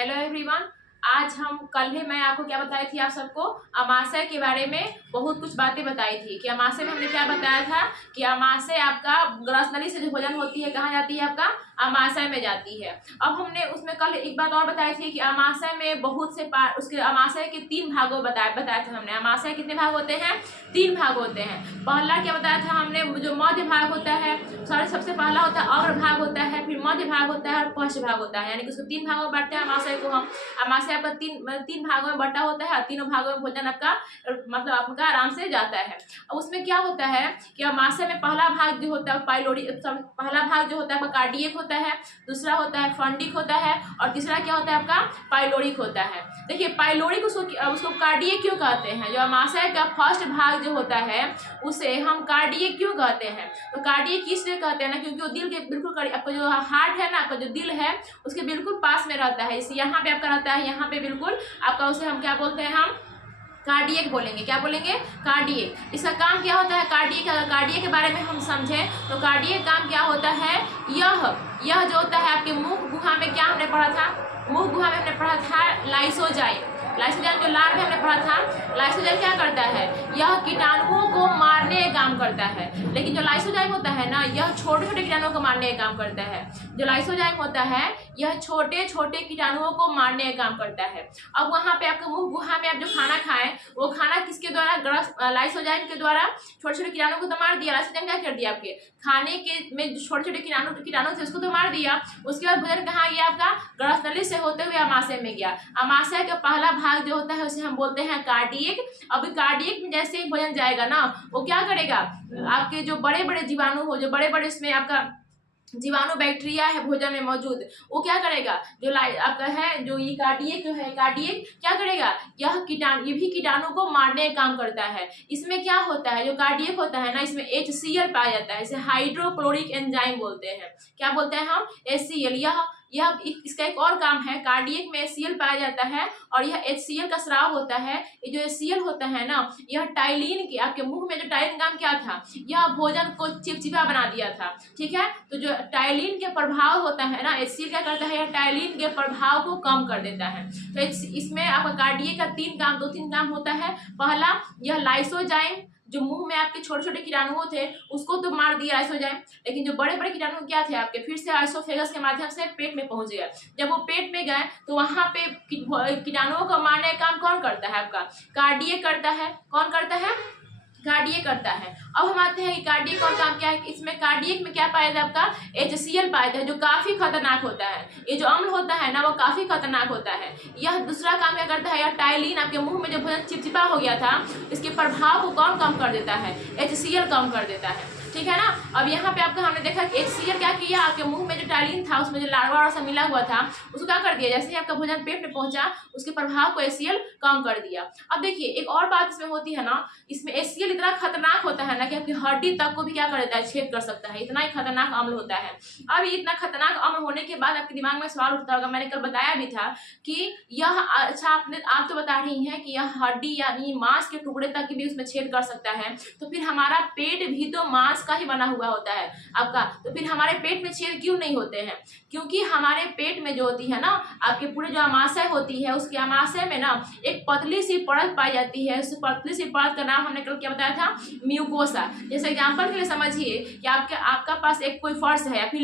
Hello everyone. आज हम कल ही मैं आपको क्या बताई थी, आप सबको अमाशय के बारे में बहुत कुछ बातें बताई थी कि अमाशय में हमने क्या बताया था कि अमाशय आपका ग्रसनली से जो भोजन होती है कहाँ जाती है, आपका अमाशय में जाती है। अब हमने उसमें कल एक बात और बताई थी कि अमाशय में बहुत से उसके अमाशय के 3 भागों बताए थे हमने। अमाशय कितने भाग होते हैं? 3 भाग होते हैं। पहला क्या बताया था हमने, जो मध्य भाग होता है, सबसे पहला होता है अग्र भाग होता है, फिर मध्य भाग होता है और पश्च भाग होता है। यानी कि उसको 3 भागों में बांटते हैं अमाशय को हम। अमाशय आपका तीन भागों में बटा होता है और तीनों भागों में भोजन आपका मतलब आपका आराम से जाता है। अब उसमें क्या होता है कि अमाशय में पहला भाग जो होता है पाइलोरी, पहला भाग जो होता है आपका कार्डियक होता है, दूसरा होता है फंडिक होता है और तीसरा क्या होता है आपका पाइलोरिक होता है। देखिए पाइलोरिक उसको कार्डियक क्यों कहते हैं? जो अमाशय का फर्स्ट भाग जो होता है उसे हम कार्डियक क्यों कहते हैं? तो कार्डियक इसलिए कहते हैं ना क्योंकि वो दिल के बिल्कुल करीब, आपका जो हार्ट है ना, आपका जो दिल है उसके बिल्कुल पास में रहता है। इस यहाँ पे आपका रहता है, यहाँ पे बिल्कुल आपका, उसे हम क्या बोलते हैं, हम कार्डियक बोलेंगे। क्या बोलेंगे? कार्डियक। इसका काम क्या होता है? कार्डियक के बारे में हम समझें तो कार्डियक काम क्या होता है, यह जो होता है आपके मुख गुहा में, क्या हमने पढ़ा था, मुख गुहा में हमने पढ़ा था लाइसोजाइम। लाइसोजाइम जो लार्व में हमने पढ़ा था, लाइसोजाइम क्या करता है, यह कीटाणुओं को मारने का काम करता है। लेकिन जो लाइसोजाइम होता है ना, यह छोटे छोटे कीटाणुओं को मारने का काम करता है। जो लाइसोजाइम होता है यह छोटे छोटे कीटाणुओं को मारने का काम करता है। अब वहाँ पे आपके मुख गुहा में आप जो खाना खाएं वो खाना किसके द्वारा, लाइसोजाइम के द्वारा छोटे छोटे कीटाणुओं को तो मार दिया। लाइसोजाइम क्या कर दिया, आपके खाने के में जो छोटे छोटे कीटाणु थे उसको तो मार दिया। उसके बाद भोजन कहाँ गया, आपका ग्रसनली से होते हुए अमाशय में गया। अमाशय का पहला भाग जो होता है उसे हम बोलते हैं कार्डियक। अब कार्डियक में जैसे ही भोजन जाएगा ना, वो क्या करेगा, आपके जो बड़े बड़े जीवाणु हो, जो बड़े बड़े इसमें आपका जीवाणु बैक्टीरिया है भोजन में मौजूद, वो क्या करेगा, जो आपका है जो ये कार्डियक जो है, कार्डियक क्या करेगा, ये भी कीटाणु को मारने का काम करता है। इसमें क्या होता है, जो कार्डियक होता है ना, इसमें HCl पाया जाता है, इसे हाइड्रोक्लोरिक एंजाइम बोलते हैं। क्या बोलते हैं हम? HCl। इसका एक और काम है, कार्डियक में HCl पाया जाता है और यह HCl का स्राव होता है। ये जो HCl होता है ना, यह टाइलिन के, आपके मुंह में जो टाइलिन काम क्या था, यह भोजन को चिपचिपा बना दिया था। ठीक है, तो जो टाइलिन के प्रभाव होता है ना, HCl क्या करता है, यह टाइलिन के प्रभाव को कम कर देता है। तो इसमें आपका कार्डियक का 2-3 काम होता है। पहला, यह लाइसोजाइम, जो मुंह में आपके छोटे छोटे कीटाणु थे उसको तो मार दिया लाइसोजाइम, लेकिन जो बड़े बड़े कीटाणु क्या थे आपके, फिर से आइसोफेगस के माध्यम से पेट में पहुंच गया। जब वो पेट में गए तो वहां पे कीटाणुओं को मारने का काम कौन करता है, आपका कार्डियक करता है। कौन करता है? कार्डियक करता है। अब हम आते हैं कि कार्डियक और काम क्या है। इसमें कार्डियक में क्या पाया जाता है, आपका HCl पाया जाता है, जो काफी खतरनाक होता है। ये जो अम्ल होता है ना, वो काफी खतरनाक होता है। यह दूसरा काम क्या करता है, यह टाइलिन, आपके मुंह में जो भोजन चिपचिपा हो गया था इसके प्रभाव को कौन कम कर देता है, HCl कम कर देता है। ठीक है ना। अब यहाँ पे आपका हमने देखा कि HCl क्या किया, आपके मुंह में जो टाइलिन था उसमें जो लार्वा और सा मिला हुआ था उसको क्या कर दिया, जैसे ही आपका भोजन पेट में पहुंचा उसके प्रभाव को HCl कम कर दिया। अब देखिए एक और बात इसमें होती है ना, इसमें HCl इतना खतरनाक होता है ना कि आपकी हड्डी तक को भी क्या कर देता है, छेद कर सकता है। इतना ही खतरनाक अम्ल होता है। अब इतना खतरनाक अम्ल होने के बाद आपके दिमाग में सवाल उठता होगा, मैंने कल बताया भी था कि यह, अच्छा आप तो बता रही हैं कि यह हड्डी यानी मांस के टुकड़े तक भी उसमें छेद कर सकता है, तो फिर हमारा पेट भी तो मांस का ही बना हुआ होता है आपका, तो फिर हमारे पेट में छेद क्यों नहीं होते हैं? क्योंकि हमारे पेट में जो होती है ना, आपके पूरे जो अमाशय होती है उसके अमाशय में ना एक पतली सी परत पाई जाती है। उस पतली सी परत का नाम हमने कल क्या बताया था, म्यूकोसा। जैसे एग्जांपल के लिए समझिए कि आपका पास एक कोई फर्श है या फिर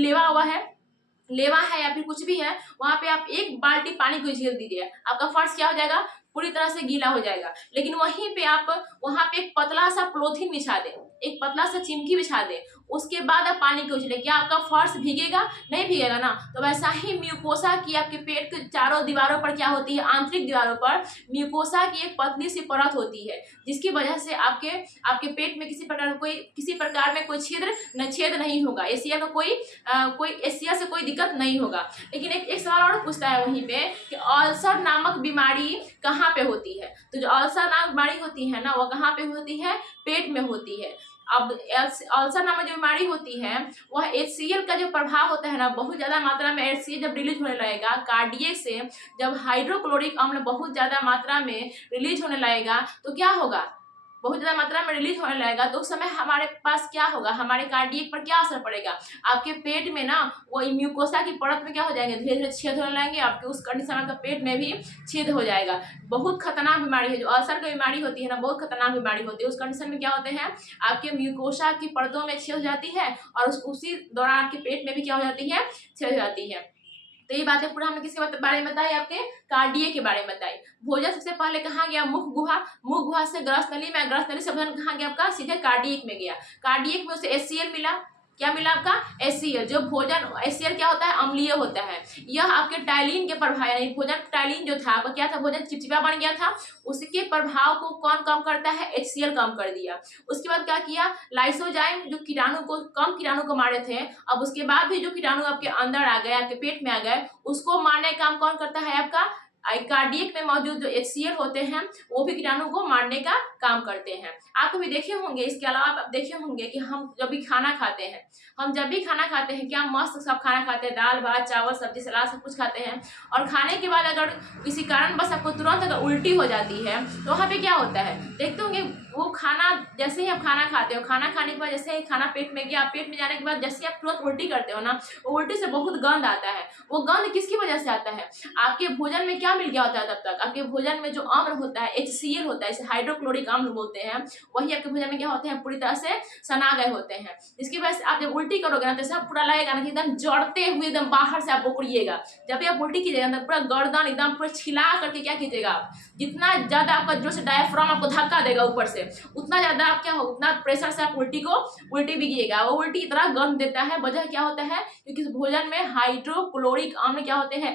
लेवा है या फिर कुछ भी है, वहां पे आप एक बाल्टी पानी को झील दीजिए, आपका फर्श क्या हो जाएगा, पूरी तरह से गीला हो जाएगा। लेकिन वहीं पे आप वहां पे एक पतला सा पॉलीथीन बिछा दे, एक पतला सा चिमकी बिछा दे, उसके बाद आप पानी को उछले, क्या आपका फर्श भीगेगा? नहीं भीगेगा ना। तो वैसा ही म्यूकोसा की आपके पेट के चारों दीवारों पर क्या होती है, आंतरिक दीवारों पर म्यूकोसा की एक पतली सी परत होती है, जिसकी वजह से आपके पेट में किसी प्रकार में कोई छेद नहीं होगा। एशिया का कोई एशिया से कोई दिक्कत नहीं होगा। लेकिन एक सवाल और पूछता है वहीं पे कि अल्सर नामक बीमारी कहाँ पे होती है? तो जो अल्सर नामक बीमारी होती है ना, वो कहाँ पे होती है, पेट में होती है। अब अल्सर नामक जो बीमारी होती है वह HCl का जो प्रभाव होता है ना, बहुत ज्यादा मात्रा में HCl जब रिलीज होने लगेगा कार्डियक से, जब हाइड्रोक्लोरिक अम्ल बहुत ज्यादा मात्रा में रिलीज होने लगेगा तो क्या होगा, बहुत ज़्यादा मात्रा में रिलीज होने लगेगा, तो उस समय हमारे पास क्या होगा, हमारे कार्डियक पर क्या असर पड़ेगा, आपके पेट में ना वो म्यूकोसा की परत में क्या हो जाएंगे, धीरे धीरे छेद होने लगेंगे, आपके उस कंडीशन में आपका पेट में भी छेद हो जाएगा। बहुत खतरनाक बीमारी है, जो अल्सर की बीमारी होती है ना, बहुत खतरनाक बीमारी होती है। उस कंडीशन में क्या होते हैं, आपके म्यूकोसा की परतों में छेद हो जाती है और उसी दौरान आपके पेट में भी क्या हो जाती है, छेद हो जाती है। तो ये बातें पूरा हमने किसके बारे में बताई, आपके कार्डियक के बारे में बताई। भोजन सबसे पहले कहाँ गया, मुख गुहा, मुख गुहा से ग्रसनली में, ग्रसनली से भोजन कहाँ गया आपका, सीधे कार्डियक में गया। कार्डियक में उसे एचसीएल मिला, क्या मिला आपका, एचसीएल। जो भोजन, एचसीएल क्या होता है, अम्लीय होता है। यह आपके टाइलिन के प्रभाव, यानी भोजन टाइलिन जो था आपका क्या था, भोजन चिपचिपा बन गया था, उसके प्रभाव को कौन कम करता है, एचसीएल कम कर दिया। उसके बाद क्या किया, लाइसोजाइम जो कीटाणु को, कम कीटाणु को मारे थे, अब उसके बाद भी जो कीटाणु आपके अंदर आ गए, आपके पेट में आ गए, उसको मारने का काम कौन करता है, आपका कार्डियक में मौजूद जो एचसीएल होते हैं, वो भी कीटाणु को मारने का काम करते हैं। आप कभी देखे होंगे, इसके अलावा आप देखे होंगे कि हम जब भी खाना खाते हैं, हम जब भी खाना खाते हैं, क्या मस्त सब खाना खाते हैं, दाल भात चावल सब्जी सलाद सब कुछ खाते हैं, और खाने के बाद अगर किसी कारण बस आपको तुरंत अगर उल्टी हो जाती है, तो वहाँ पे क्या होता है, देखते होंगे वो खाना, जैसे ही आप खाना खाते हो, खाना खाने के बाद जैसे ही खाना पेट में गया, पेट में जाने के बाद जैसे आप तुरंत उल्टी करते हो ना, वो उल्टी से बहुत गंध आता है। वो गंध किसकी वजह से आता है, आपके भोजन में क्या मिल गया होता है, तब तक आपके भोजन में जो अम्ल होता है, HCl होता है, इसे हाइड्रोक्लोरिक अम्ल बोलते हैं, वही आपके भोजन में क्या होते हैं, पूरी तरह से सना गए होते हैं। इसकी वजह से आप जब उल्टी करोगे ना, तो सब पूरा लगेगा ना कि एकदम जड़ते हुए एकदम बाहर से आप उड़िएगा। जब भी आप उल्टी कीजिएगा ना, पूरा गर्दन एकदम पूरा छिला करके क्या कीजिएगा आप, जितना ज्यादा आपका जो से डायफ्राम आपको धक्का देगा ऊपर से, उतना ज्यादा आप क्या हो, उतना प्रेशर से आप उल्टी भी कीजिएगा। वो उल्टी की तरह गंध देता है। वजह क्या होता है, क्योंकि इस भोजन में हाइड्रोक्लोरिक अम्ल क्या होते हैं,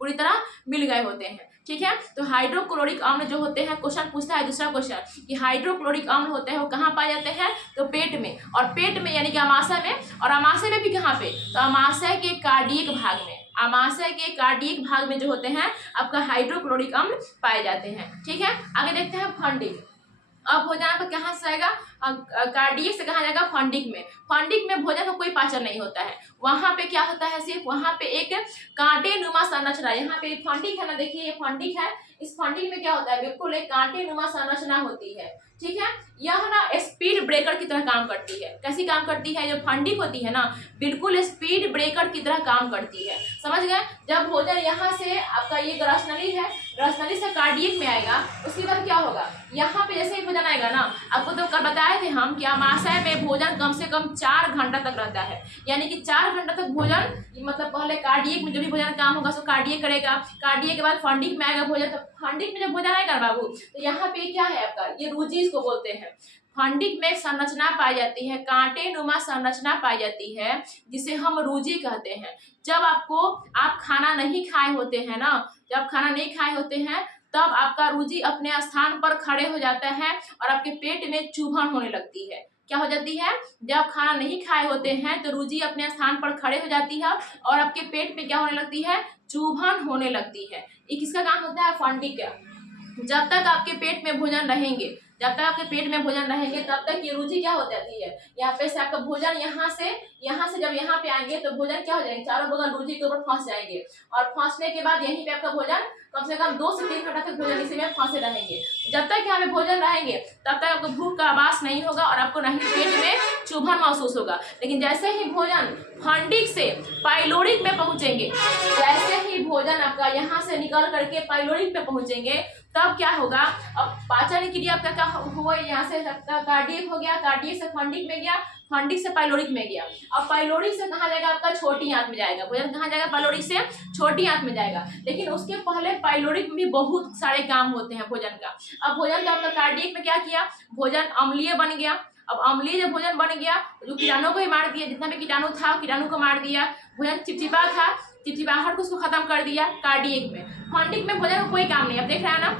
पूरी तरह मिल गए होते हैं। ठीक है, तो हाइड्रोक्लोरिक अम्ल जो होते हैं, क्वेश्चन पूछता है दूसरा क्वेश्चन कि हाइड्रोक्लोरिक अम्ल होते हैं वो कहाँ पाए जाते हैं, तो पेट में, और पेट में यानी कि अमाशय में, और अमाशय में भी कहाँ पे, तो अमाशय के कार्डियक भाग में, अमाशय के कार्डियक भाग में जो होते हैं आपका हाइड्रोक्लोरिक अम्ल पाए जाते हैं। ठीक है, आगे देखते हैं फंडिक। अब भोजन आपका कहाँ से आएगा, कार्डियक से कहाँ जाएगा, फंडिक में। फंडिक में भोजन का कोई पाचन नहीं होता है। वहां पे क्या होता है, सिर्फ वहां पे एक कांटे नुमा संरचना, यहाँ पे फंडिक है ना, देखिए ये फंडिक है, इस फंडिक में क्या होता है, बिल्कुल एक कांटे नुमा संरचना होती है। ठीक है, यह ना स्पीड ब्रेकर की तरह काम करती है। कैसी काम करती है, जो फंडिक होती है ना, बिल्कुल स्पीड ब्रेकर की तरह काम करती है। समझ गए, जब भोजन यहाँ से आपका ये ग्रसनली है, ग्रसनली से कार्डियक में आएगा, उसके बाद क्या होगा, यहाँ पे जैसे ही भोजन आएगा ना, आपको तो कल बताए थे हम कि अमाशय में भोजन कम से कम 4 घंटा तक रहता है, यानी कि 4 घंटा तक भोजन, मतलब पहले कार्डियक में जो भी भोजन काम होगा सो कार्डियक करेगा, कार्डियक के बाद फंडिक में आएगा भोजन, तो फंडिक में जब भोजन आएगा बाबू, तो यहाँ पे क्या है आपका, ये रूजी इसको बोलते हैं। फंडिक में एक संरचना पाई जाती है, कांटे नुमा संरचना पाई जाती है, जिसे हम रूजी कहते हैं। जब आप खाना नहीं खाए होते हैं ना, जब खाना नहीं खाए होते हैं, तब आपका रूजी अपने स्थान पर खड़े हो जाता है और आपके पेट में चुभन होने लगती है। क्या हो जाती है, जब खाना नहीं खाए होते हैं तो रूजी अपने स्थान पर खड़े हो जाती है और आपके पेट में क्या होने लगती है, चुभन होने लगती है। ये किसका काम होता है, फंडिक का। जब तक आपके पेट में भोजन रहेंगे, जब तक आपके पेट में भोजन रहेंगे, तब तक ये रुचि क्या हो जाती है, यहाँ पे से आपका भोजन यहाँ से जब यहाँ पे आएंगे तो भोजन क्या हो जाएंगे, चारों बगल रुचि के ऊपर फंस जाएंगे, और फंसने के बाद यहीं पे आपका भोजन कम से कम 2 से 3 घंटा तक भोजन इसी में फंसे रहेंगे। जब तक यहाँ पे भोजन रहेंगे तब तक आपको भूख का आभास नहीं होगा और आपको नहीं पेट में चुभन महसूस होगा। लेकिन जैसे ही भोजन फंडिक से पाइलोरिक में पहुंचेंगे, जैसे ही भोजन आपका यहाँ से निकल करके पाइलोरिक पे पहुंचेंगे, तब क्या होगा, अब पाचन क्रिया आपका क्या हुआ, यहाँ से कार्डियक हो गया, कार्डियक से फंडिक में गया, फंडिक से पाइलोरिक में गया। अब पाइलोरिक से कहाँ जाएगा, आपका छोटी आंत में जाएगा। भोजन कहाँ जाएगा, पाइलोरिक से छोटी आंत में जाएगा। लेकिन उसके पहले पाइलोरिक में भी बहुत सारे काम होते हैं भोजन का। अब भोजन का आपका कार्डियक में क्या किया, भोजन अम्लीय बन गया। अब अम्लीय जब भोजन बन गया, जो कीटाणु को ही मार दिया, जितना भी कीटाणु था कीटाणु को मार दिया। भोजन चिपचिपा था, चिपचिपाहट को उसको खत्म कर दिया कार्डियक में। फंडिक में भोजन का कोई काम नहीं। अब देख रहे हैं ना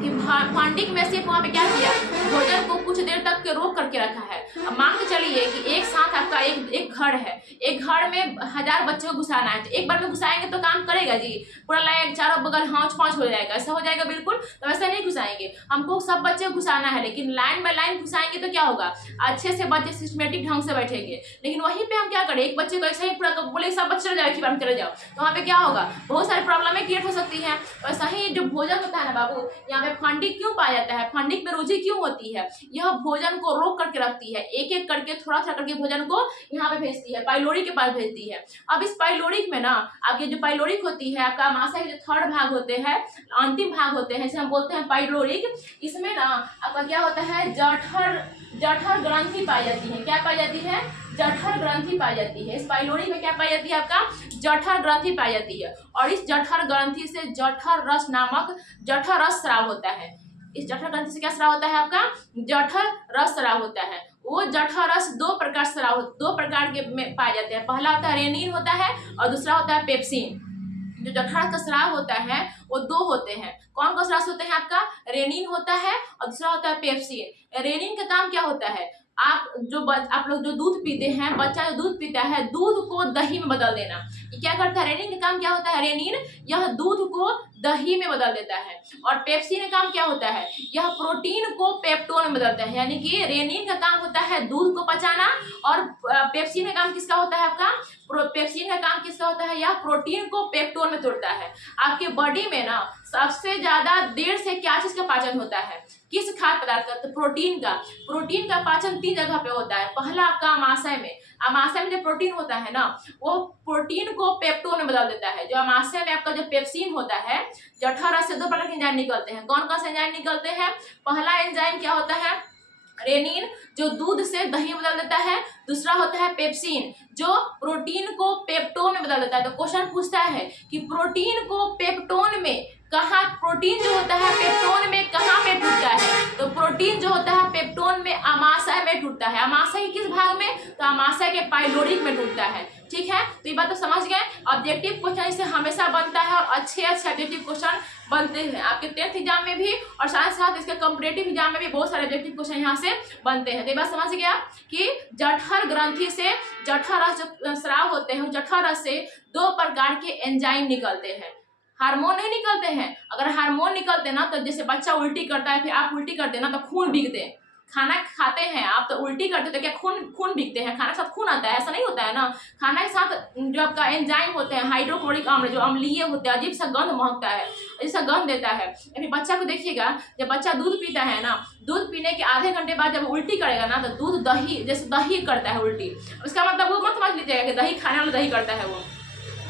कि फंडिक में सिर्फ वहाँ पे क्या किया, भोजन को कुछ देर तक के रोक करके रखा है। अब मान के चलिए कि एक साथ आपका एक घर है, एक घर में 1000 बच्चों को घुसाना है, तो एक बार में घुसाएंगे तो काम करेगा जी, पूरा लाइक चारों बगल हाउच पाँच हो जाएगा, ऐसा हो जाएगा बिल्कुल। तो वैसा नहीं घुसाएंगे, हमको सब बच्चे घुसाना है, लेकिन लाइन बाय लाइन घुसाएंगे तो क्या होगा, अच्छे से बच्चे सिस्टमेटिक ढंग से बैठेंगे। लेकिन वहीं पे हम क्या करें, एक बच्चे को ऐसे ही पूरा बोले सब बच्चे चले जाओ, एक बार में चले जाओ, तो वहाँ पे क्या होगा, बहुत सारी प्रॉब्लमें क्रिएट हो सकती हैं। वैसा ही जो भोजन होता है ना बाबू, यहाँ पे पे फंडिक क्यों पाया जाता है, फंडिक में रुचि क्यों होती है, यह भोजन को रोक करके रखती है, एक एक करके थोड़ा थोड़ा करके भोजन को यहाँ पे भेजती है, पाइलोरी के पास भेजती है। अब इस पाइलोरिक में ना आपके जो पाइलोरिक होती है, आपका आमाशय के जो थर्ड भाग होते हैं, अंतिम भाग होते हैं, जिसे हम बोलते हैं पाइलोरिक, इसमें ना आपका क्या होता है, जठर ग्रंथि पाई जाती है। क्या पाई जाती है, जठर ग्रंथि पाई जाती है। इस पाइलोरी में क्या पाई जाती है, आपका जठर ग्रंथि पाई जाती है। और इस जठर ग्रंथि से जठर रस नामक जठर रस स्राव होता है। इस जठर ग्रंथि से क्या स्राव होता है, आपका जठर रस स्राव होता है। वो जठर रस दो प्रकार के में पाए जाते हैं। पहला होता है रेनिन होता है और दूसरा होता है पेप्सिन। जो जठर का स्राव होता है वो दो होते हैं। कौन कौन स्राव होते हैं, आपका रेनिन होता है और दूसरा होता है पेप्सिन। रेनिन का काम क्या होता है, आप लोग जो दूध पीते हैं, बच्चा जो दूध पीता है, दूध को दही में बदल देना। ये क्या करता है, रेनिन का काम क्या होता है, रेनिन यह दूध को दही में बदल देता है। और पेप्सिन का काम क्या होता है, यह प्रोटीन को पेप्टोन में बदलता है। यानी कि रेनिन का काम होता है दूध को पचाना और पेप्सिन का काम किसका होता है, आपका पेप्सिन का काम किसका होता है, यह प्रोटीन को पेप्टोन में तोड़ता है। आपके बॉडी में ना सबसे ज्यादा देर से क्या चीज का पाचन होता है, किस खाद्य पदार्थ का, तो प्रोटीन का पाचन 3 जगह पे होता है। पहला आपका आमाशय में जो प्रोटीन होता है ना, वो प्रोटीन को पेप्टोन में बदल देता है। जो आमाशय में आपका जो पेप्सिन होता है, जठर रस से 2 प्रकार के एंजाइम निकलते हैं। कौन कौन से एंजाइम निकलते हैं, पहला एंजाइम क्या होता है, रेनिन, जो दूध से दही में बदल देता है। दूसरा होता है पेप्सिन, जो प्रोटीन को पेप्टोन में बदल देता है। तो क्वेश्चन पूछता है कि प्रोटीन को पेप्टोन में कहाँ, प्रोटीन जो होता है पेप्टोन में कहाँ पे टूटता है, तो प्रोटीन जो होता है पेप्टोन में आमाशय में टूटता है। आमाशय किस भाग में, तो आमाशय के पाइलोरिक में टूटता है। ठीक है, तो ये बात तो समझ गए। ऑब्जेक्टिव क्वेश्चन इससे हमेशा बनता है और अच्छे ऑब्जेक्टिव क्वेश्चन बनते हैं आपके 10th एग्जाम में भी, और साथ साथ इसके कॉम्पिटेटिव एग्जाम में भी बहुत सारे ऑब्जेक्टिव क्वेश्चन यहाँ से बनते हैं। तो ये बात समझ गया कि जठर ग्रंथि से जठर रस जो स्राव होते हैं, जठर रस से 2 प्रकार के एंजाइम निकलते हैं। हार्मोन नहीं निकलते हैं। अगर हार्मोन निकलते ना, तो जैसे बच्चा उल्टी करता है, फिर आप उल्टी करते ना, तो खून बिगते। खाना खाते हैं आप तो उल्टी करते, तो क्या खून बिगते हैं, खाना के साथ खून आता है, ऐसा नहीं होता है ना। खाना के साथ जो आपका एंजाइम होते हैं, हाइड्रोक्लोरिक अम्ल जो अम्लीय होते हैं, अजीब सा गंध महकता है, अजीब सा गंध देता है। यानी बच्चा को देखिएगा, जब बच्चा दूध पीता है ना, दूध पीने के आधे घंटे बाद जब उल्टी करेगा ना, तो दूध दही, जैसे दही करता है उल्टी, उसका मतलब वो मत समझ लीजिएगा कि दही खाने वाला दही करता है। वो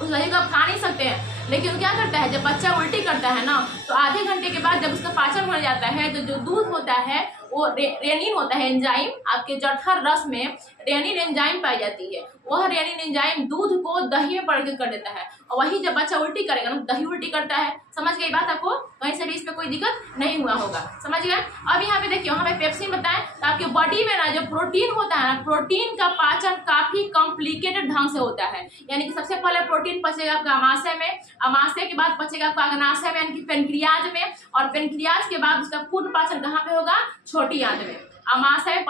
उस दही को आप खा नहीं सकते हैं, लेकिन क्या करता है, जब बच्चा उल्टी करता है ना, तो आधे घंटे के बाद जब उसका पाचन हो जाता है, तो जो दूध होता है वो रेनिन होता है एंजाइम, आपके जठर रस में रेनिन एंजाइम पाई जाती है। वह रेनिन एंजाइम दूध को दही में परिवर्तित कर देता है, और वही जब बच्चा उल्टी करेगा ना, दही उल्टी करता है। समझ गई बात आपको, कहीं से भी इसमें कोई दिक्कत नहीं हुआ होगा, समझ गए। अब यहाँ पे देखिए, वहाँ पे पेप्सिन बताएं, तो आपके बॉडी में ना जो प्रोटीन होता है ना, प्रोटीन का पाचन काफी कॉम्प्लिकेटेड ढंग से होता है। यानी कि सबसे पहले प्रोटीन पचेगा आपका आमाशय में, आमाशय के बाद पचेगा आपका अग्नाशय में, यानी कि पेनक्रियाज में, और पेनक्रियाज के बाद उसका पूर्ण पाचन कहाँ पे होगा, छोटी आंत में। आमाशय में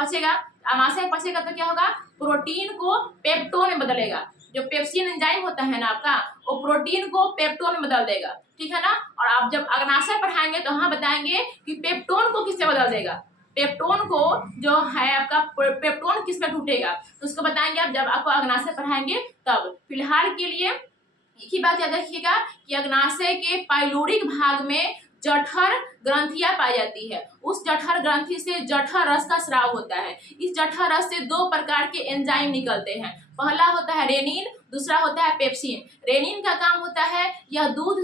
पचेगा तो क्या होगा, प्रोटीन को पेप्टोन में बदलेगा। जो पेप्सिन एंजाइम होता है ना आपका, वो प्रोटीन को पेप्टोन में बदल देगा, ठीक है ना। और आप जब अग्नाशय पढ़ाएंगे तो वहाँ बताएंगे कि पेप्टोन को किससे बदल देगा, पेप्टोन को जो है आपका पेप्टोन किस में टूटेगा, तो उसको बताएंगे आप जब आपको अग्नाशय पढ़ाएंगे तब। फिलहाल के लिए एक ही बात याद रखिएगा कि अग्नाशय के पाइलोरिक भाग में जठर ग्रंथियां पाई जाती है। उस जठर ग्रंथि से जठर रस का स्राव होता है। इस जठर रस से 2 प्रकार के एंजाइम निकलते हैं। पहला होता है रेनिन, दूसरा होता है पेप्सिन। रेनिन का काम होता है यह दूध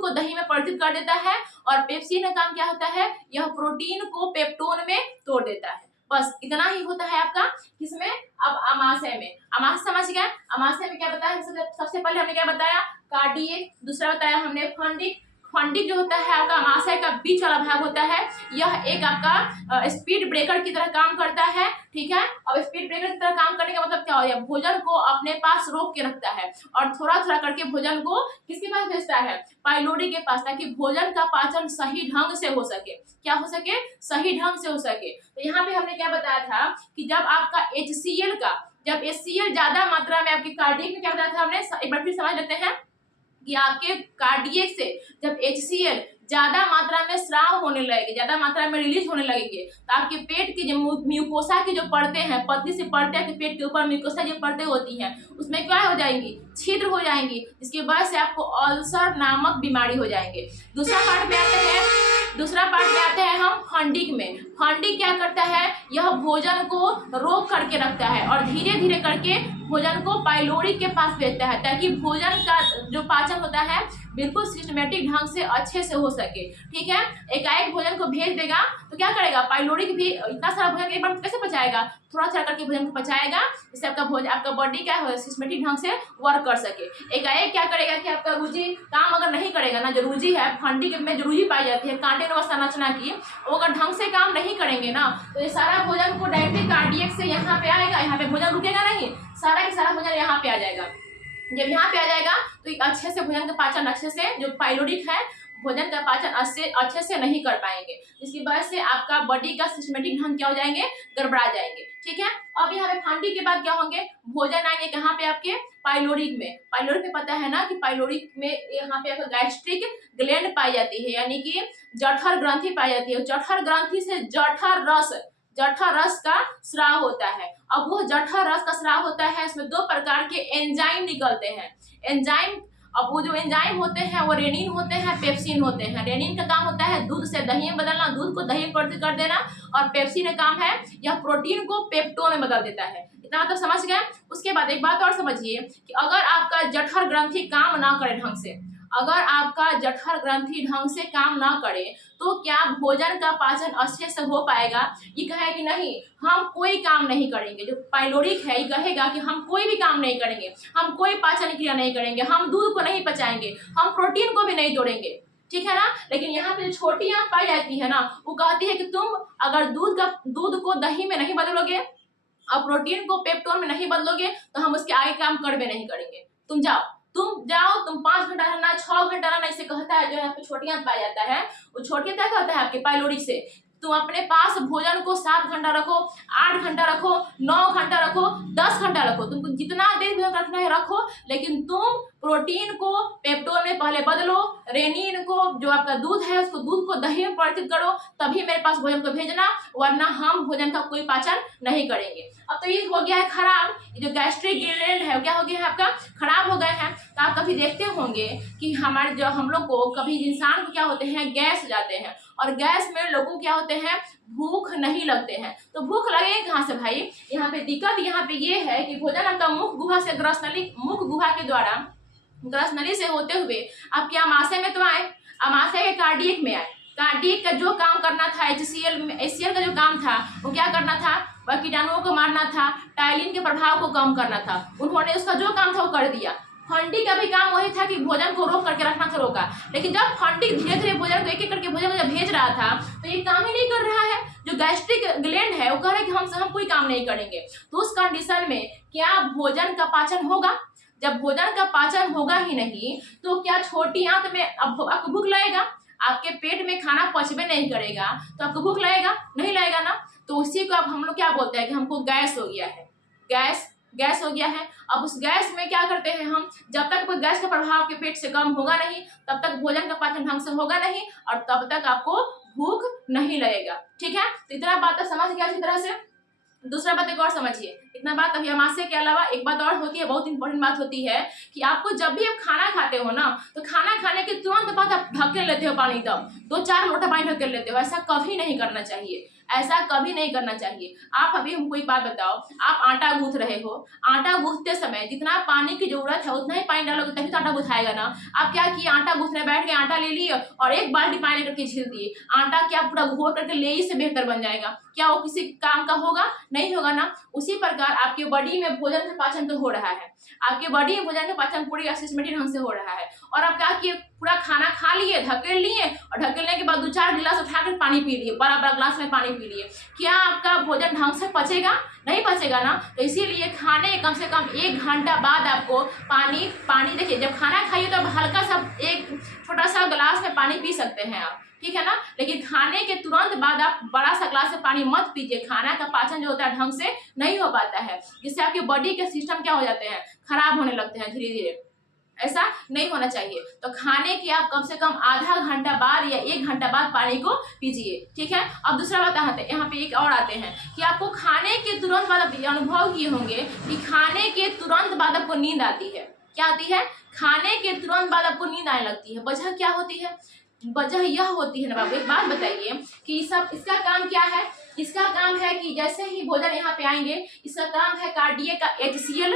को दही में परिवर्तित कर देता है, और पेप्सिन का काम क्या होता है, यह प्रोटीन को पेप्टोन में तोड़ देता है। बस इतना ही होता है आपका किसमें, अब आमाशय में। आमाशय समझ गए। आमाशय में क्या बताया, सबसे पहले हमने क्या बताया, कार्डियक, दूसरा बताया हमने फंडिक। फंडिक जो होता है आपका आमाशय का बीच वाला भाग होता है, यह एक आपका स्पीड ब्रेकर की तरह काम करता है, ठीक है। अब स्पीड ब्रेकर की तरह काम करने का मतलब क्या हो, भोजन को अपने पास रोक के रखता है और थोड़ा थोड़ा करके भोजन को किसके पास भेजता है, पाइलोरी के पास, ताकि भोजन का पाचन सही ढंग से हो सके। क्या हो सके, सही ढंग से हो सके। तो यहाँ पे हमने क्या बताया था कि जब आपका जब HCl ज्यादा मात्रा में आपके कार्डियक में, क्या बताया था हमने, एक बार फिर समझ लेते हैं कि आपके कार्डियक से जब HCl ज्यादा मात्रा में स्राव होने लगेगी, ज्यादा मात्रा में रिलीज होने लगेगी, तो आपके पेट की जो म्यूकोसा की जो परतें हैं, पतली सी परतें के पेट के ऊपर म्यूकोसा जो परतें होती हैं, उसमें क्या हो जाएंगी, छिद्र हो जाएंगी, जिसकी वजह से आपको अल्सर नामक बीमारी हो जाएंगे। दूसरा पार्ट में आते हैं दूसरा पार्ट में आते हैं हम फंडिंग में। फंडिंग क्या करता है, यह भोजन को रोक करके रखता है और धीरे धीरे करके भोजन को पाइलोरी के पास भेजता है, ताकि भोजन का जो पाचन होता है बिल्कुल सिस्टमेटिक ढंग से अच्छे से हो सके। ठीक है, एकाएक भोजन को भेज देगा तो क्या करेगा, पाइलोरी भी इतना सारा भोजन एक बार में कैसे पचाएगा, थोड़ा थोड़ा करके भोजन को पचाएगा, जिससे आपका भोजन, आपका बॉडी क्या है सिस्टमेटिक ढंग से वर्क कर सके। एकाएक क्या करेगा कि आपका रुचि काम अगर नहीं करेगा ना, जो रुचि है फंडिंग में जो रुचि पाई जाती है कांटे व संरचना की, वो अगर ढंग से काम नहीं करेंगे ना तो ये सारा भोजन को डायरेक्टली कार्डियक से यहाँ पे आएगा, यहाँ पे भोजन रुकेगा नहीं, सारा का सारा भोजन यहाँ पे आ जाएगा। जब यहाँ पे आ जाएगा तो अच्छे से भोजन का पाचन, अच्छे से जो पाइलोरिक है भोजन का पाचन अच्छे से नहीं कर पाएंगे, जिसकी वजह से आपका बॉडी का सिस्टमेटिक ढंग क्या हो जाएंगे, गड़बड़ा जाएंगे। ठीक है, अब यहाँ पे फंडिंग के बाद क्या होंगे, भोजन आएंगे कहाँ पे, आपके पाइलोरिक में। पाइलोरिक में पता है ना कि पाइलोरिक में यहाँ पे आपका गैस्ट्रिक ग्लैंड पाई जाती है, यानी कि जठर ग्रंथि पाई जाती है। जठर ग्रंथि से जठर रस का स्राव होता है। अब वो जठर रस का स्राव होता है, इसमें 2 प्रकार के एंजाइम निकलते हैं। एंजाइम, अब वो जो एंजाइम होते हैं वो रेनिन होते हैं, पेप्सिन होते हैं। रेनिन का काम होता है दूध से दही में बदलना, दूध को दही में परिवर्तित कर देना, और पेप्सिन का काम है यह प्रोटीन को पेप्टोन में बदल देता है। इतना मतलब समझ गए। उसके बाद एक बात और समझिए कि अगर आपका जठर ग्रंथि काम ना करे ढंग से, अगर आपका जठर ग्रंथि ढंग से काम ना करे तो क्या भोजन का पाचन अच्छे से हो पाएगा। ये कहे कि नहीं हम कोई काम नहीं करेंगे, जो पाइलोरिक है ये कहेगा कि हम कोई भी काम नहीं करेंगे, हम कोई पाचन क्रिया नहीं करेंगे, हम दूध को नहीं पचाएंगे, हम प्रोटीन को भी नहीं तोड़ेंगे। ठीक है ना। लेकिन यहाँ पे जो छोटी आंत पाई जाती है ना, वो कहती है कि तुम अगर दूध को दही में नहीं बदलोगे और प्रोटीन को पेप्टोन में नहीं बदलोगे तो हम उसके आगे काम कर भी नहीं करेंगे। तुम जाओ, तुम 5 घंटा रहना, 6 घंटा रहना, इसे कहता है। जो यहाँ पे छोटी आंत पाया जाता है वो छोटी क्या कहता है आपके पाइलोरिक से, तुम अपने पास भोजन को 7 घंटा रखो, 8 घंटा रखो, 9 घंटा रखो, 10 घंटा रखो, तुमको जितना देर भोजन रखना है रखो, लेकिन तुम प्रोटीन को पेप्टोन में पहले बदलो, रेनिन को जो आपका दूध है उसको दूध को दही में परिवर्तित करो, तभी मेरे पास भोजन को भेजना, वरना हम भोजन का कोई पाचन नहीं करेंगे। अब तो ये हो गया है खराब, जो गैस्ट्रिक ग्लैंड है क्या हो गया है आपका, खराब हो गया है। तो आप कभी देखते होंगे कि हमारे जो हम लोग को कभी इंसान को क्या होते हैं, गैस हो जाते हैं, और गैस में लोगों को क्या होते हैं, भूख नहीं लगते हैं। तो भूख लगे कहाँ से भाई, यहाँ पे दिक्कत यहाँ पे ये है कि भोजन आपका मुख गुहा से मुख गुहा के द्वारा ग्रसनली से होते हुए आपके अमाशय में तो आए, अमाशय के कार्डियक में आए। कार्डियक का जो काम करना था, एचसीएल का जो काम था वो क्या करना था, वह कीटाणुओं को मारना था, टायलिन के प्रभाव को कम करना था। उन्होंने उसका जो काम था वो कर दिया। फंडिंग का भी काम वही था कि भोजन को रोक करके रखना था, रोका। लेकिन जब फंडिंग धीरे धीरे भोजन को एक एक करके भोजन को जब भेज रहा था तो ये काम ही नहीं कर रहा है। जो गैस्ट्रिक ग्लैंड है वो कह रहे कि हम कोई काम नहीं करेंगे। तो उस कंडीशन में क्या भोजन का पाचन होगा। जब भोजन का पाचन होगा ही नहीं तो क्या छोटी आंत में आपको भूख लगेगा, आपके पेट में खाना पचबे नहीं करेगा तो आपको भूख लगेगा, नहीं लगेगा ना। तो उसी को अब हम लोग क्या बोलते हैं कि हमको गैस हो गया है, गैस हो गया है। अब उस गैस में क्या करते हैं हम, जब तक कोई गैस का प्रभाव आपके पेट से कम होगा नहीं तब तक भोजन का पाचन ढंग से होगा नहीं और तब तक आपको भूख नहीं लगेगा। ठीक है, तो इतना बात तो समझ गया अच्छी तरह से। दूसरा बात एक और समझिए, इतना बात अभी अमाशय के अलावा एक बात और होती है, बहुत इंपॉर्टेंट बात होती है कि आपको जब भी आप खाना खाते हो ना तो खाना खाने के तुरंत बाद आप ढक्कन लेते हो पानी, तब 2-4 लोटा पानी ढक्कन लेते हो। ऐसा कभी नहीं करना चाहिए, ऐसा कभी नहीं करना चाहिए। आप अभी हमको एक बात बताओ, आप आटा गूंथ रहे हो, आटा गूंथते समय जितना पानी की जरूरत है उतना ही पानी डालोगे तभी तो आटा गूंथाएगा ना। आप क्या किए, आटा गूंथने बैठ के आटा ले लिए और 1 बाल्टी पानी लेकर के छील दिए, आटा क्या पूरा घोट करके ले ही से बेहतर बन जाएगा, क्या वो किसी काम का होगा, नहीं होगा ना। उसी प्रकार आपके बॉडी में भोजन का पाचन तो हो रहा है, आपके बॉडी में भोजन का पाचन पूरी सिस्टमेटिक ढंग से हो रहा है, और आप क्या किए, पूरा खाना खा लिए, ढकेल लिए, और ढकेलने के बाद 2-4 गिलास उठाकर पानी पी लिए, बड़ा बड़ा ग्लास में पानी पी लिए, क्या आपका भोजन ढंग से पचेगा, नहीं पचेगा ना। तो इसीलिए खाने कम से कम 1 घंटा बाद आपको पानी देखिए, जब खाना खाइए तो हल्का सा 1 छोटा सा गिलास में पानी पी सकते हैं आप, ठीक है ना। लेकिन खाने के तुरंत बाद आप बड़ा सा ग्लास से पानी मत पीजिए, खाना का पाचन जो होता है ढंग से नहीं हो पाता है, जिससे आपकी बॉडी के सिस्टम क्या हो जाते हैं, खराब होने लगते हैं धीरे धीरे। ऐसा नहीं होना चाहिए। तो खाने के आप कम से कम आधा घंटा बाद या 1 घंटा बाद पानी को पीजिए, ठीक है। अब दूसरा बात आते हैं, यहाँ पे एक और आते हैं कि आपको खाने के तुरंत बाद आप अनुभव किए होंगे कि खाने के तुरंत बाद आपको नींद आती है। क्या आती है, खाने के तुरंत बाद आपको नींद आने लगती है। वजह क्या होती है, वजह यह होती है ना बाबू, एक बात बताइए कि सब इसका काम क्या है। इसका काम है कि जैसे ही भोजन यहाँ पे आएंगे, इसका काम है कार्डियक का HCl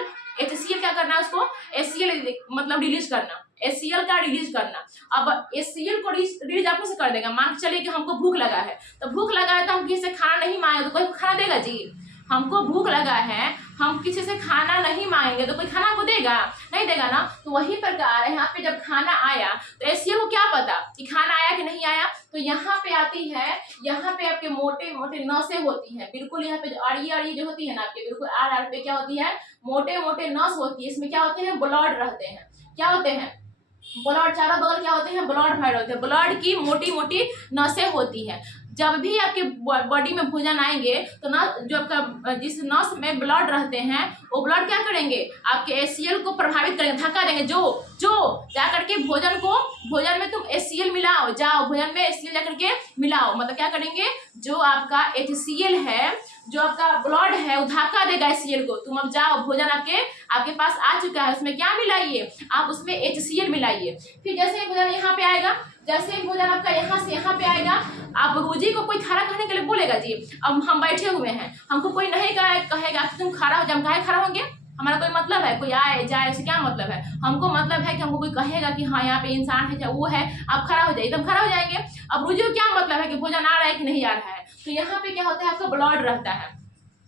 क्या करना है, उसको HCl मतलब रिलीज करना, HCl का रिलीज करना। अब HCl को रिलीज अपने से कर देगा। मान के चलिए कि हमको भूख लगा है, तो भूख लगा है तो हम किसी से खाना नहीं मांगे तो कोई खाना देगा जी? हमको भूख लगा है, हम किसी से खाना नहीं मांगेंगे तो कोई खाना हमको देगा? नहीं देगा ना। तो वही प्रकार है, यहाँ पे जब खाना आया तो HCl को क्या पता कि खाना आया कि नहीं आया, तो यहाँ पे आती है, यहाँ पे आपके मोटे मोटे नसें होती हैं, बिल्कुल यहाँ पे जो आड़ी जो होती है ना आपके बिल्कुल आर पे क्या होती है, मोटे मोटे नस होती है। इसमें क्या होते हैं, ब्लड रहते हैं। क्या होते हैं, ब्लड, चारों बगल क्या होते हैं, ब्लड भरे होते हैं। ब्लड की मोटी मोटी नसें होती हैं। जब भी आपके बॉडी में भोजन आएंगे तो ना, जो आपका जिस नस में ब्लड रहते हैं वो ब्लड क्या करेंगे, आपके HCl को प्रभावित करेंगे, धक्का देंगे। जो जा करके भोजन में तुम HCl मिलाओ, जाओ भोजन में HCl जा करके मिलाओ, मतलब क्या करेंगे, जो आपका HCl है, जो आपका ब्लड है वो धक्का देगा HCl को। तुम अब जाओ, भोजन आपके पास आ चुका है, उसमें क्या मिलाइए आप, उसमें HCl मिलाइए। फिर जैसे ही भोजन यहाँ पे आएगा, जैसे ही भोजन आपका यहाँ से यहाँ पे आएगा, आप रोजी को कोई खाना खाने के लिए बोलेगा जी? अब हम बैठे हुए हैं, हमको कोई नहीं कहेगा कि तुम खड़ा हो जाओ, हम काहे खड़ा होंगे? हमारा कोई मतलब है, कोई आए जाए उससे क्या मतलब है? हमको मतलब है कि हमको कोई कहेगा कि हाँ यहाँ पे इंसान है, चाहे वो है, आप खड़ा हो जाइए, तब खड़ा हो जाएंगे। अब रोजी को क्या मतलब है कि भोजन आ रहा है कि नहीं आ रहा है? तो यहाँ पे क्या होता है, आपका ब्लड रहता है।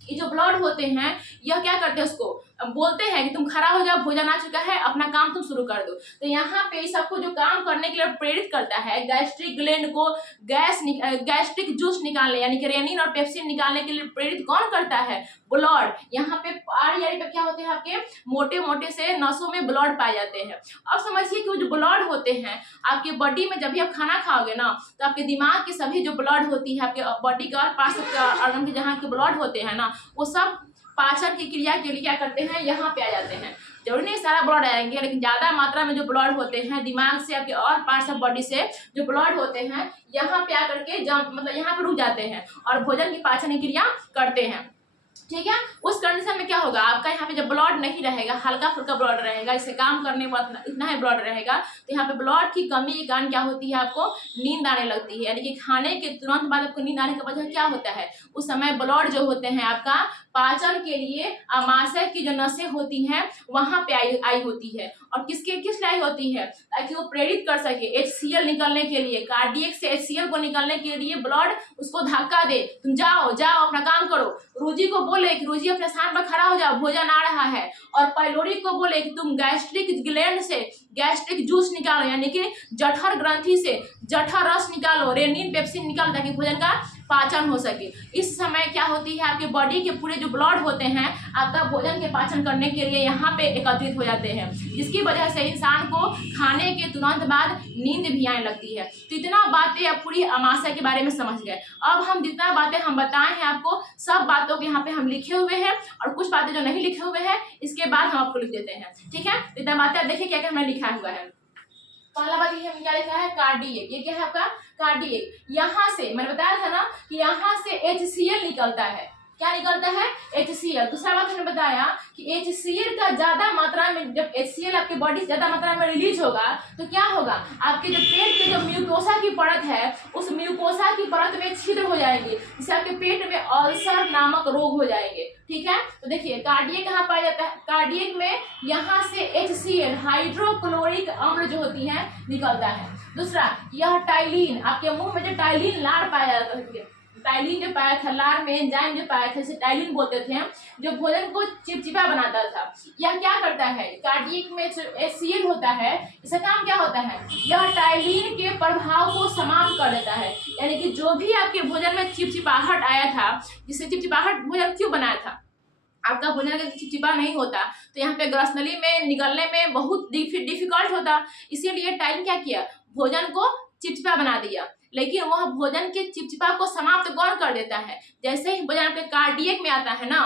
ये जो ब्लड होते हैं, यह क्या करते हैं, उसको बोलते हैं कि तुम खड़ा हो जाओ, भोजन आ चुका है, अपना काम तुम शुरू कर दो। तो यहाँ पे सबको जो काम करने के लिए प्रेरित करता है, गैस्ट्रिक ग्लैंड को गैस्ट्रिक जूस निकालने यानी कि रेनिन और पेप्सिन निकालने के लिए प्रेरित कौन करता है, ब्लड। यहाँ पे आड़ी पे क्या होते हैं, आपके मोटे मोटे से नसों में ब्लड पाए जाते हैं। अब समझिए कि वो जो ब्लड होते हैं आपके बॉडी में, जब भी आप खाना खाओगे ना, तो आपके दिमाग की सभी जो ब्लड होती है, आपके बॉडी का पास ऑर्गन के जहाँ के ब्लड होते हैं ना, वो सब पाचन की क्रिया के लिए क्या करते हैं, यहाँ पे आ जाते हैं। जरूरी नहीं सारा ब्लड आएंगे, लेकिन ज्यादा मात्रा में जो ब्लड होते हैं दिमाग से, आपके और पार्ट्स ऑफ बॉडी से जो ब्लड होते हैं, यहाँ पे आकर के मतलब यहाँ पे रुक जाते हैं और भोजन की पाचन की क्रिया करते हैं। ठीक है, उस कंडीशन में क्या होगा, आपका यहाँ पे जब ब्लड नहीं रहेगा, हल्का फुल्का ब्लड रहेगा, इसे काम करने पर इतना ही ब्लड रहेगा, तो यहाँ पे ब्लड की कमी के कारण क्या होती है, आपको नींद आने लगती है। यानी कि खाने के तुरंत बाद आपको नींद आने की वजह क्या होता है, उस समय ब्लड जो होते हैं आपका पाचन के लिए अमाशय की जो नसें होती हैं वहां पे आई होती है। और किस लिए आई होती है, ताकि वो प्रेरित कर सके HCl निकलने के लिए, कार्डियक से HCl को निकलने के लिए ब्लड उसको धक्का दे, तुम जाओ अपना काम करो। रोजी को बोले कि रोजी अपने स्थान पर खड़ा हो जाओ, भोजन आ रहा है। और पाइलोरी को बोले कि तुम गैस्ट्रिक ग्लैंड से गैस्ट्रिक जूस निकालो, यानी कि जठर ग्रंथि से जठर रस निकालो, रेनिन पेप्सिन निकालो, ताकि भोजन का पाचन हो सके। इस समय क्या होती है, आपके बॉडी के पूरे जो ब्लड होते हैं आपका भोजन के पाचन करने के लिए यहाँ पे एकत्रित हो जाते हैं, जिसकी वजह से इंसान को खाने के तुरंत बाद नींद भी आने लगती है। तो इतना बातें आप पूरी अमाशय के बारे में समझ गए। अब हम जितना बातें हम बताए हैं आपको, सब बातों को यहाँ पे हम लिखे हुए हैं, और कुछ बातें जो नहीं लिखे हुए हैं इसके बाद हम आपको लिख देते हैं। ठीक है, इतना बातें आप देखिए क्या क्या हमने लिखा हुआ है। पहला बात ये क्या लिखा है, कार्डियक। ये क्या है आपका कार्डियक। यहाँ से मैंने बताया था ना कि यहाँ से HCl निकलता है। क्या निकलता है, HCl। दूसरा बात मैंने बताया कि HCl का ज्यादा मात्रा में, जब HCl आपकी बॉडी से ज्यादा मात्रा में रिलीज होगा तो क्या होगा, आपके जो पेट के जो म्यूकोसा की परत है, उस म्यूकोसा की परत में छिद्र हो जाएंगे, जिससे आपके पेट में अल्सर नामक रोग हो जाएंगे। ठीक है, तो देखिए कार्डियक कहाँ पाया जाता है, कार्डियक में यहाँ से HCl हाइड्रोक्लोरिक अम्ल जो होती है निकलता है। दूसरा, यह टाइलिन, आपके मुंह में जो टाइलिन लार पाया जाता है, टाइलिन जो पाया था, लार में एंजाइम जो पाया था, इसे टाइलिन बोलते थे, जो भोजन को चिपचिपा बनाता था। यह क्या करता है, कार्डियक में HCl होता है, इसका काम क्या होता है, यह टाइलिन के प्रभाव को समाप्त कर देता है। यानी कि जो भी आपके भोजन में चिपचिपाहट आया था, जिससे चिपचिपाहट भोजन क्यों बनाया था, आपका भोजन अगर चिपचिपा नहीं होता तो यहाँ पे ग्रसनली में निकलने में बहुत डिफिकल्ट होता, इसीलिए टाइलिन क्या किया, भोजन को चिपचिपा बना दिया। लेकिन वह भोजन के चिपचिपा को समाप्त कौन कर देता है, जैसे ही भोजन आपके कार्डियक में आता है ना,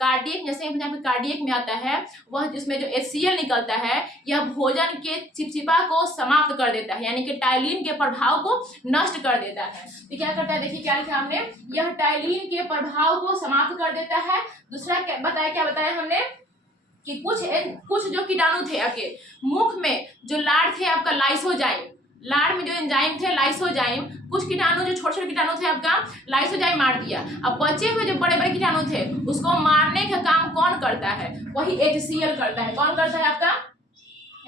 कार्डियक जैसे ही भोजन कार्डियक में आता है, वह जिसमें जो HCl निकलता है, यह भोजन के चिपचिपा को समाप्त कर देता है, यानी कि टाइलिन के प्रभाव को नष्ट कर देता है। तो क्या करता है, देखिए क्या लिखा हमने, यह टाइलिन के प्रभाव को समाप्त कर देता है। दूसरा क्या बताया हमने कि कुछ जो कीटाणु थे आपके मुख में, जो लार थे आपका लाइसोजाइम, लार में जो एंजाइम थे लाइसोजाइम, कुछ कीटाणु जो छोटे छोटे कीटाणु थे आपका लाइसोजाइम मार दिया। अब बचे हुए जो बड़े बड़े कीटाणु थे उसको मारने का काम कौन करता है? वही HCl करता है। कौन करता है आपका?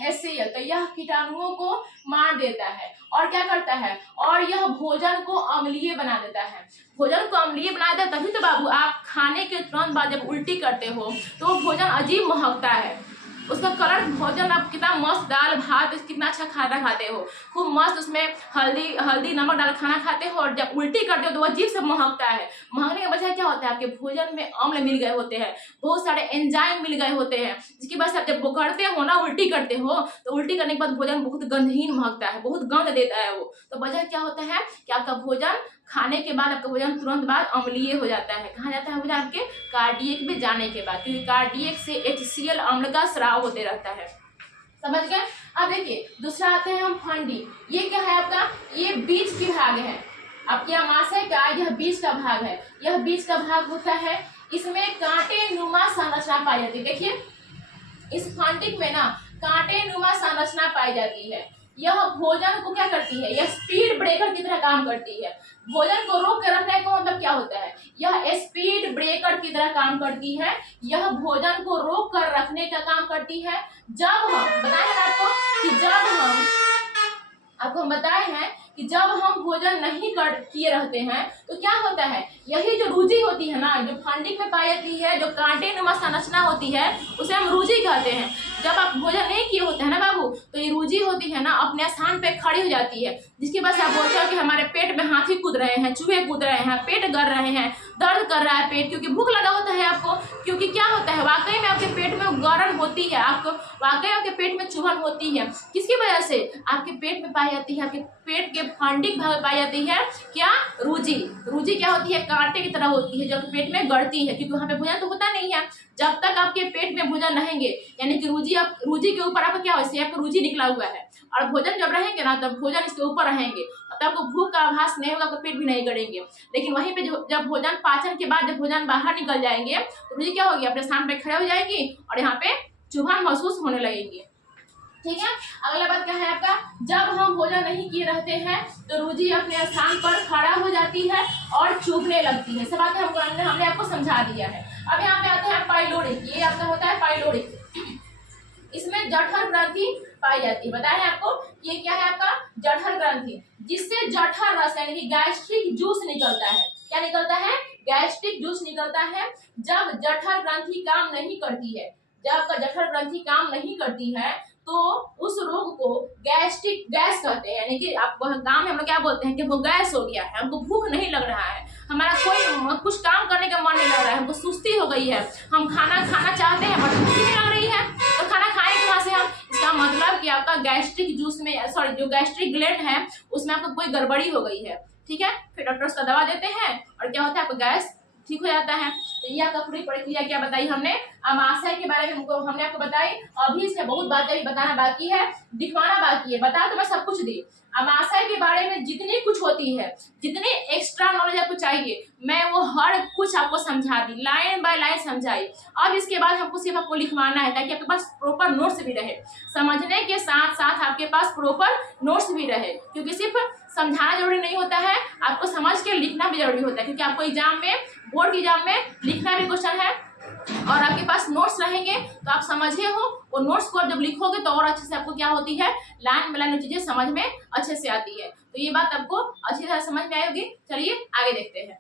HCl। तो यह कीटाणुओं को मार देता है और क्या करता है, और यह भोजन को अम्लीय बना देता है। भोजन को अम्लीय बना देता है, तभी तो बाबू आप खाने के तुरंत बाद जब उल्टी करते हो तो वो भोजन अजीब महकता है, उसका कलर, भोजन आप कितना मस्त दाल भात कितना अच्छा खाना खाते हो, खूब मस्त उसमें हल्दी नमक डाल खाना खाते हो, और जब उल्टी करते हो तो वो अजीब से महकता है। महकने के वजह क्या होता है, आपके भोजन में अम्ल मिल गए होते हैं, बहुत सारे एंजाइम मिल गए होते हैं, जिसकी वजह से आप जब करते हो ना, उल्टी करते हो तो उल्टी करने के बाद भोजन बहुत गंधहीन महकता है, बहुत गंध देता है वो। तो वजह क्या होता है कि आपका भोजन खाने के बाद, आपका भोजन तुरंत बाद अम्लीय हो जाता है। कहाँ जाता है भोजन? आपके कार्डियक में जाने के बाद, क्योंकि कार्डियक से HCl अम्ल का स्राव होते रहता है। समझ गए? अब देखिए दूसरा आते हैं हम फंडी। ये क्या है आपका? ये बीज की भाग है आपके अमाशय का, यह बीज का भाग है। यह बीज का भाग होता है, इसमें कांटे नुमा संरचना पाई जाती है। देखिए इस फंडिक में ना कांटे नुमा संरचना पाई जाती है। यह भोजन को क्या करती है? यह स्पीड ब्रेकर की तरह काम करती है। भोजन को रोक कर रखने का मतलब क्या होता है? यह स्पीड ब्रेकर की तरह काम करती है। यह भोजन को रोक कर रखने का काम करती है। जब हम बताए हैं आपको कि हम बताए हैं कि जब हम भोजन नहीं किए रहते हैं तो क्या होता है, यही जो रूजी होती है ना, जो फंडिक में पाई जाती है, जो कांटे नुमा संरचना होती है, उसे हम रूजी कहते हैं। जब आप भोजन नहीं किए होते हैं ना बाबू, तो ये रूजी होती है ना अपने स्थान पे खड़ी हो जाती है, जिसकी वजह से आप बोलते हो कि हमारे पेट में हाथी कूद रहे हैं, चूहे कूद रहे हैं, पेट गर रहे हैं, दर्द कर रहा है पेट, क्योंकि भूख लगा होता है आपको। क्योंकि क्या होता है, वाकई में आपके पेट में गड़न होती है, आपको वाकई आपके पेट में चुभन होती है। किसकी वजह से? आपके पेट में पाई जाती है, आपके पेट के फंडिक भाग पाई जाती है क्या? रूजी। रूजी क्या होती है? कांटे की तरह होती है, जो पेट में गड़ती है, क्योंकि वहाँ पे भोजन तो होता नहीं है। जब तक आपके पेट में भोजन रहेंगे, यानी कि रूजी के ऊपर आपका क्या हो, सेब का रूजी निकला हुआ है, और भोजन जब रहेंगे ना तब भोजन इसके ऊपर रहेंगे, तब आपको भूख का आभास नहीं होगा, तो पेट भी नहीं गड़ेंगे। लेकिन वहीं पे जब भोजन पाचन के बाद जब भोजन बाहर निकल जाएंगे तो रूजी क्या होगी, अपने स्थान पे खड़े हो जाएगी और यहाँ पे चुभन महसूस होने लगेगी। ठीक है, अगला बात क्या है आपका? जब हम भोजन नहीं किए रहते हैं तो रूजी अपने स्थान पर खड़ा हो जाती है और चुभने लगती है। सब बातें हमने आपको समझा दिया है। अब यहाँ पे आते हैं पाइलोरिक। ये आपका होता है पाइलोरिक। इसमें जठर ग्रंथि पाई जाती है। बताया है आपको ये क्या है आपका? जठर ग्रंथि, जिससे जठर रस यानी कि गैस्ट्रिक जूस निकलता है। क्या निकलता है? गैस्ट्रिक जूस निकलता है। जब जठर ग्रंथि काम नहीं करती है, जब आपका जठर ग्रंथि काम नहीं करती है तो उस रोग को गैस्ट्रिक गैस कहते हैं, यानी कि आप गाँव में हम लोग क्या बोलते हैं कि वो गैस हो गया है, हमको भूख नहीं लग रहा है, हमारा कोई कुछ काम करने का मन नहीं लग रहा है, हमको सुस्ती हो गई है, हम खाना चाहते हैं बट भूख नहीं लग रही है, तो खाना खाएंगे कहाँ से हम? इसका मतलब कि आपका गैस्ट्रिक जूस में, सॉरी जो गैस्ट्रिक ग्लैंड है उसमें आपको कोई गड़बड़ी हो गई है। ठीक है, फिर डॉक्टर उसका दवा देते हैं और क्या होता है, आपका गैस ठीक हो जाता है। तो ये आपका पूरी प्रक्रिया क्या बताई हमने? अमाशय के बारे में हमने आपको बताई। अभी इसमें बहुत बातें बताना बाकी है, दिखवाना बाकी है। बता तो मैं सब कुछ दी। अमाशय के बारे में जितनी कुछ होती है, जितनी एक्स्ट्रा नॉलेज आपको चाहिए, मैं वो हर कुछ आपको समझा दी, लाइन बाय लाइन समझाई। अब इसके बाद हमको सिर्फ आपको लिखवाना है, ताकि आपके पास प्रॉपर नोट्स भी रहे, समझने के साथ साथ आपके पास प्रॉपर नोट्स भी रहे। क्योंकि सिर्फ समझाना जरूरी नहीं होता है, आपको समझ के लिखना भी जरूरी होता है, क्योंकि आपको एग्जाम में, बोर्ड के एग्जाम में लिखना भी क्वेश्चन है और आपके पास नोट्स रहेंगे तो आप समझे हो, वो नोट्स को आप जब लिखोगे तो और अच्छे से आपको क्या होती है, लाइन में लाइन चीजें समझ में अच्छे से आती है। तो ये बात आपको अच्छी तरह समझ में आएगी। चलिए आगे देखते हैं।